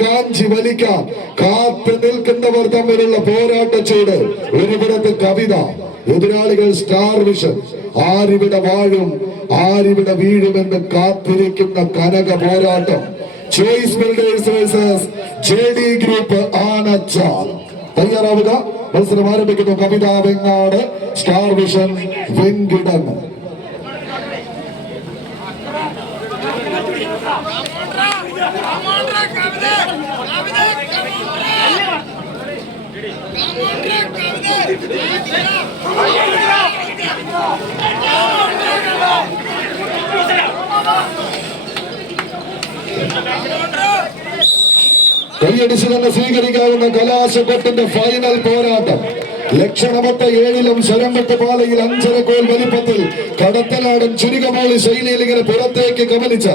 കാഞ്ചി വലിക്കാൻ കാത്തു നിൽക്കുന്നവർ തമ്മിലുള്ള പോരാട്ടച്ചൂട്. ഒരുപുറത്ത് കവിത, എതിരാളികൾ സ്റ്റാർ വിഷൻ. ആരിവിടെ വാഴും ആരിവിടെ വീഴുമെന്ന് കാത്തിരിക്കുന്ന കനക പോരാട്ടം. Choice builders versus JD group Anachal. തയ്യാറാവുക. മത്സരം ആരംഭിക്കുന്നു. Kavitha Vengad, star vision Venkitangu. കൈയടിച്ച് തന്നെ സ്വീകരിക്കാവുന്ന കലാശക്കൊട്ടിന്റെ ഫൈനൽ പോരാട്ടം. ലക്ഷണമൊത്ത ഏഴിലും ശരംപെട്ട പാലയിൽ 5.5 കോൽ വലിപ്പത്തിൽ കടത്തലാടൻ ചുരുക്കമോളി ശൈലിയിൽ ഇങ്ങനെ പുറത്തേക്ക് കമലിച്ച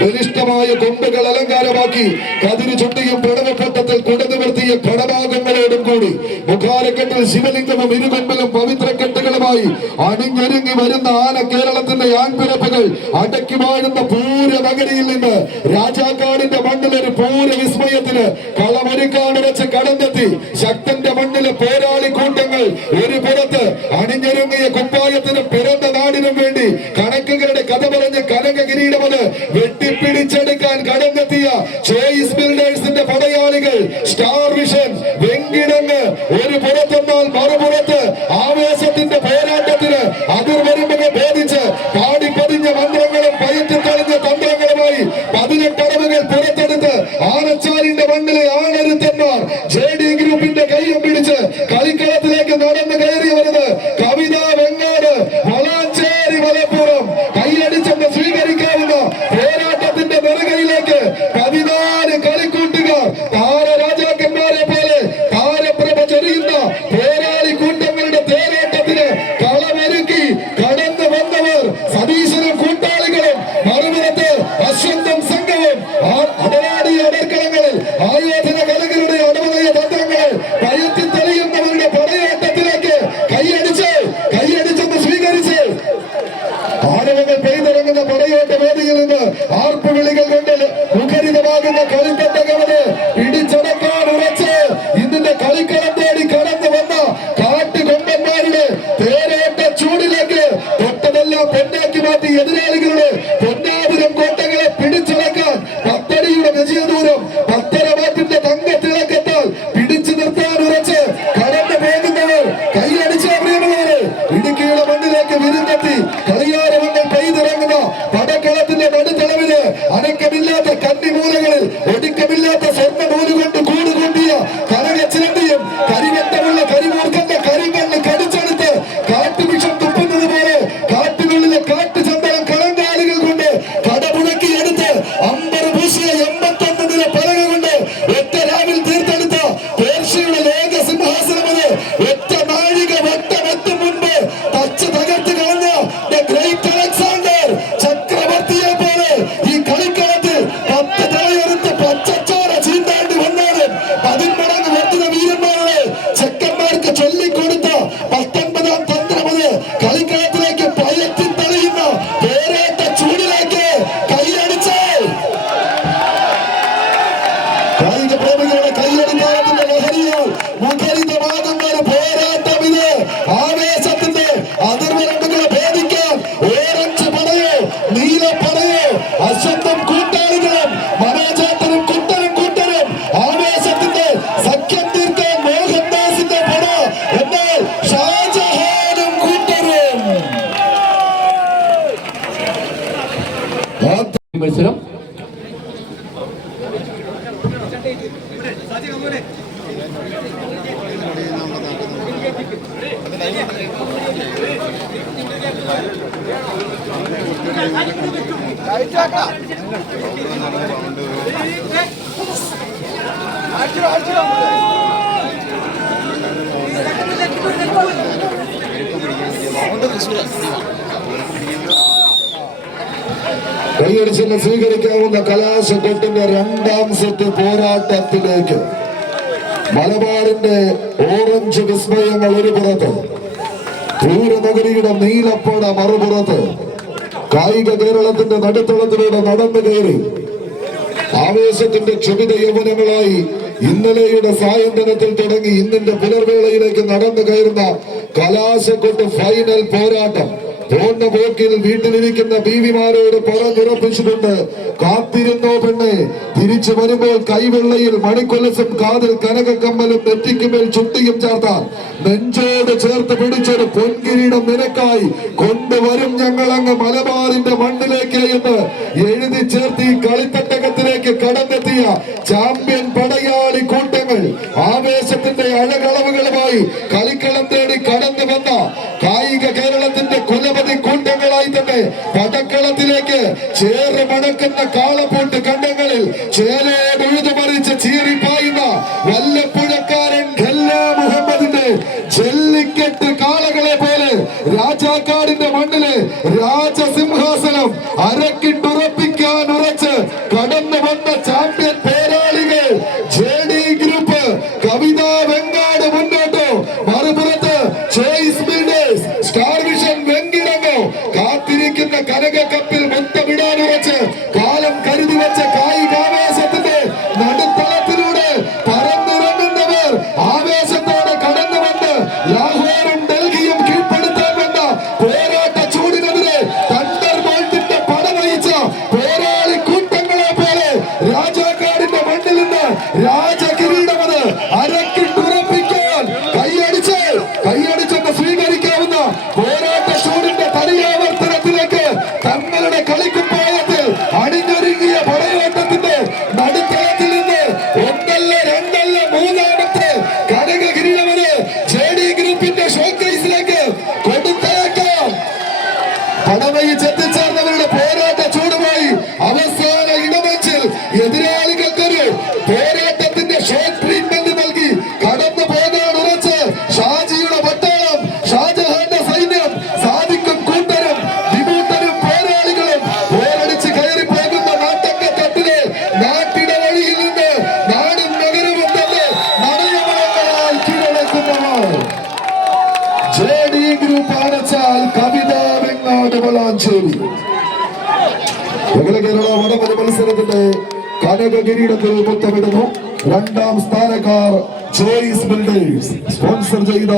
ബലിഷ്ഠമായ കൊമ്പുകൾ അലങ്കാരമാക്കി കതിര് ചുട്ടിയും പ്രണവപ്പെട്ടത്തിൽ കുടനിവർത്തിയ കടഭാഗങ്ങളോടും കൂടി മുഖാരക്കെട്ടിൽ ശിവലിംഗവും ഇരുകൊമ്പിലും പവിത്രക്കെട്ടുകളുമായി അണിഞ്ഞൊരുങ്ങി വരുന്ന ആന കേരളത്തിന്റെ ആൺപിറപ്പുകൾ അടക്കി വാഴുന്ന പൂര നഗരിയിൽ നിന്ന് രാജാക്കാടിന്റെ മണ്ണിലൊരു പൂര വിസ്മയത്തിന് കളമൊരുക്കാനുറച്ച് കടന്നെത്തി ശക്തന്റെ മണ്ണിലെ പോരാളി ഒരു പുറത്ത് അണിഞ്ഞൊരുങ്ങിയ കുപ്പായത്തിന് പിറന്ന നാടിനും വേണ്ടി കണക്കുകളുടെ കഥ പറഞ്ഞ് കനക കിരീടമത് വെട്ടിപ്പിടിച്ചെടുക്കാൻ കടന്നെത്തിയ ചോയ്സ് ബിൽഡേഴ്സിന്റെ പടയാളികൾ സ്റ്റാർ വിഷൻ വെങ്കിടങ്ങ്. ഒരു പുറത്തെന്നാൽ മറുപുറത്ത് ആവേശത്തിന്റെ പോരാട്ടത്തിന് അതിർവരുമ്പുകൾ ഭേദിച്ച് പാടിപ്പതിഞ്ഞ മന്ത്രങ്ങളും പയറ്റിത്തെളിഞ്ഞ തന്ത്രങ്ങളുമായി 18 അടവുകൾ പുറത്തെടുത്ത് ആനച്ചാലിന്റെ മണ്ണിലെ ആണരുത്തന്മാർ JD ഗ്രൂപ്പിന്റെ കൈയും പിടിച്ച് കളിക്കളത്തിലേക്ക് നടന്നു കയറി വരുന്നത് കവിത വെങ്ങാട്, വളാഞ്ചേരി മലപ്പുറം. കൈയടിച്ചെന്ന് സ്വീകരിക്കാവുന്ന പോരാട്ടത്തിന്റെ നെറുകയിലേക്ക് 14 കളിക്കൂട്ടുകാർ താരരാജാക്കന്മാരെ പോലെ താരപ്രഭ ചൊരിയുന്ന പോരാളി കൂട്ടങ്ങളുടെ തേരോട്ടത്തിന് കളമൊരുക്കി കടന്നു വന്നവർ സതീശനും കൂട്ടാളികളും. മറുപുറത്ത് അശ്വന്തം സംഘവും അടനാടിയ അടർക്കളങ്ങളിൽ ആയോധന കലകളുടെ അടവുനയ തന്ത്രങ്ങൾ പയറ്റി തെളിയുന്നവരുടെ പടയോട്ടത്തിലേക്ക് കൈയടിച്ചെന്ന് സ്വീകരിച്ച് ആരവങ്ങൾ പെയ്തിറങ്ങുന്ന പടയോട്ട വേദിയിൽ നിന്ന് ആർപ്പുവിളികൾ കൊണ്ട് മുഖരിതമാകുന്ന കളിക്കട്ടകവന് പിടിച്ചടക്കാൻ ഉറച്ച് ഇതിന്റെ കളിക്കളം തേടി കടന്നു വന്ന കാട്ടുകൊമ്പന്മാരുടെ തേരോട്ട ചൂടിലേക്ക് തൊട്ടതെല്ലാം പൊന്നാക്കി മാറ്റി എതിരാളികളുടെ പൊന്നാപുരം കോട്ടകളെ പിടിച്ചടക്കാൻ 10 അടിയുടെ വിജയദൂരം 10.5 വാറ്റിന്റെ തങ്കത്തിളക്കത്താൽ പിടിച്ചു നിർത്താൻ ഉറച്ച് കടന്നു പോകുന്നവർ കൈയടിച്ച പ്രിയമുള്ളവരെ ഇടുക്കിയുടെ മണ്ണിലേക്ക് വിരുന്നെത്തി കളിയാരവങ്ങൾ പെയ്തിറങ്ങുന്ന പടക്കളത്തിന്റെ നടുത്തളവില് അനക്കമില്ലാത്ത കന്നിമൂലകളിൽ ഒടുക്കമില്ലാത്ത സ്വർണ്ണ നൂലുകൊണ്ട് കൂടുകൂട്ടിയ കനകച്ചിരണ്ടിയും കരിവെട്ടമുള്ള കരിമൂർഖന്റെ കരിമണ്ണ് കടിച്ചെടുത്ത് കാട്ടുവിഷം തുപ്പുന്നത് പോലെ കാട്ടുകളിലെ കാട്ടുചന്തളം കളങ്കാലുകൾ കൊണ്ട് കടപുഴക്കി എടുത്ത് അമ്പർ പൂശിയ 81 നില പലക കൊണ്ട് ഒറ്റ രാവിൽ തീർത്തെടുത്ത പേർഷ്യയുടെ ലോക സിംഹാസനമത് ഒറ്റ നാഴിക വട്ടമെത്തും മുൻപ് തച്ച് തകർത്ത് കളഞ്ഞ ദ ഗ്രേറ്റ് അലക്സാണ്ടർ ചക്രവർത്തിയെ പോലെ ഈ കളിക്കളത്തിൽ 10 തലയെടുത്ത് പച്ചച്ചോര ചീന്താണ്ടി വന്നാലും 10 മടങ്ങ് വർദ്ധിത വീരന്മാരുടെ ചെക്കന്മാർക്ക് ചൊല്ലിക്കൊടുത്ത 19ാം തന്ത്രമത് കളിക്കളത്തിലേക്ക് പയറ്റി തെളിയുന്ന പോരാട്ട ചൂടിലേക്ക് കൈയടിച്ച് കായിക പ്രേമികളുടെ കൈയടിക്കാരത്തിന്റെ ലഹരിയാൽ മുഖരിതമാകുന്ന ഒരു പോരാട്ടം ഇത്. ആവേശത്തിന്റെ അതിർവരമ്പുകളെ ഭേദിക്കാൻ ഓറഞ്ച് പടയോ നീല പടയോ അശ്വന്തം കൂട്ടാളികളും മനോജാത്തനും കൂട്ടരും ആവേശത്തിന്റെ സഖ്യം തീർക്കാൻ മോഹൻദാസിന്റെ പട. എന്നാൽ ഷാജഹാനും കൂട്ടരും മത്സരം കൈയടിച്ചെന്ന് സ്വീകരിക്കാവുന്ന കലാശക്കൊട്ടിന്റെ 2ാം സെറ്റ് പോരാട്ടത്തിലേക്ക്. മലബാറിന്റെ ഓറഞ്ച് വിസ്മയങ്ങൾ ഒരു പുറത്ത്, പൂരനഗരിയുടെ നീലപ്പട മറുപുറത്ത്. കായിക കേരളത്തിന്റെ നടുത്തളത്തിലൂടെ നടന്നു കയറി ആവേശത്തിന്റെ ക്ഷുഭിത യൗവനങ്ങളായി ഇന്നലെയുടെ സായന്തനത്തിൽ തുടങ്ങി ഇന്നിന്റെ പുലർവേളയിലേക്ക് നടന്നു കയറുന്ന കലാശക്കൊട്ട് ഫൈനൽ പോരാട്ടം പോന്ന പോക്കിൽ വീട്ടിലിരിക്കുന്ന ബീവിമാരോട് പറഞ്ഞുറപ്പിച്ചിട്ടുണ്ട്. കാത്തിരുന്നോ പെണ്ണെ, തിരിച്ചു വരുമ്പോൾ കൈവെള്ളയിൽ മണിക്കൊലസും കാതിൽ കനകക്കമ്മലും നെറ്റിക്കുമേൽ ചുട്ടിയും ചേർത്താൽ നെഞ്ചോട് ചേർത്ത് പിടിച്ചൊരു പൊൻകിരീടം നിനക്കായി കൊണ്ടുവരും ഞങ്ങൾ അങ്ങ് മലബാറിന്റെ മണ്ണിലേക്ക് എന്ന് എഴുതി ചേർത്ത് ഈ കളിത്തട്ടകത്തിലേക്ക് കടന്നെത്തിയ ചാമ്പ്യൻ പടയാളി കൂട്ടങ്ങൾ ആവേശത്തിന്റെ അഴകളവുകളുമായി കളിക്കളം തേടി കടന്നു വന്ന കായിക കേരളത്തിന്റെ കുലപതി കൂട്ടങ്ങളായി തന്നെ പടക്കളത്തിലേക്ക് ചേറ് മണക്കുന്ന കാളപ്പൂട്ട് കണ്ടങ്ങളിൽ ചേലോട് മറിച്ച് ചീറിപ്പായുന്ന വല്ലപ്പുഴക്കാരൻ മുഹമ്മദിന്റെ ജല്ലിക്കെട്ട് കാളകളെ പോലെ രാജാക്കാടിന്റെ മണ്ണിലെ രാജസിംഹാസനം അരക്കിട്ടുറപ്പിക്കാൻ ഉറച്ച് കടന്നു വന്ന ചാമ്പ്യൻ പോരാളികൾ JD ഗ്രൂപ്പ്. കവിത വെങ്ങാട് മുന്നോട്ടോ, മറുപുറത്ത് ചോയ്സ് ബിൽഡേഴ്സ്, സ്റ്റാർ വിഷൻ വെങ്കിടങ്ങോ. കാത്തിരിക്കുന്ന കനക കപ്പിൽ മുത്തമിടാൻ ഉറച്ച് കാലം കരുതി വെച്ച കായികാവേശത്തിന്റെ നടുത്തളത്തിലൂടെ പറന്നിറങ്ങുന്നവർ ആവേശത്തോടെ കടന്നു വന്ന് ലാഹോറും ഡൽഹിയും കീഴ്പ്പെടുത്താൻ വന്ന പോരാട്ട ചൂടിനെതിരെ തണ്ടർ ബോൾട്ടിന്റെ പട നയിച്ച പോരാളി കൂട്ടങ്ങളെ പോലെ രാജാക്കാടിന്റെ മണ്ണിൽ നിന്ന് രാജകിരീടമത് അരക്കിട്ടുറപ്പിക്കാൻ കൈയടിച്ചെന്ന് സ്വീകരിക്കാവുന്ന പോരാട്ട ചൂടിന്റെ തനിയാവർത്തനത്തിലേക്ക് തങ്ങളുടെ കളിക്കുപ്പായത്തിൽ അണിഞ്ഞൊരുങ്ങിയ പടയോട്ടത്തിന്റെ നടുത്തളത്തിൽ നിന്ന് ഒന്നല്ല രണ്ടല്ല മൂന്നാമത്തെ കനക കിരീടമത് JD ഗ്രൂപ്പിന്റെ ഷോക്കേസിലേക്ക് കൊടുത്തേക്കാം. പടവയിച്ചെത്തിച്ചേർന്നവരുടെ പോരാട്ട ചൂടുമായി അവസാന ഇടമച്ചിൽ എതിരാളികൾക്കൊരു പോരാട്ടത്തിന്റെ ഷോക്ക് ട്രീറ്റ്മെന്റ് നൽകി കടന്നു പോകാൻ ഉറച്ച് ഷാജിയുടെ പട്ടാളം, ഷാജഹാന്റെ സൈന്യം, സാദിക്കും കൂട്ടരും വിമൂട്ടരും പോരാളികളും പോരടിച്ച് കയറി പോകുന്ന നാട്ടക്കത്തട്ടിലെ നാട്ടിട വഴിയിൽ നിന്ന് നാടും നഗരവും തന്നെ നനയമലങ്ങളാൽ കീഴടക്കുന്നവർ JD ഗ്രൂപ്പ് അടച്ചാൽ കവിത വെങ്ങാട് വളാഞ്ചേരി. അഖില കേരള വടംവലി മത്സരത്തിന്റെ കനക കിരീടത്തിൽ മുത്തമിടുന്നു. രണ്ടാം സ്ഥാനക്കാർ ചോയ്സ് ബിൽഡേഴ്സ് സ്പോൺസർ ചെയ്ത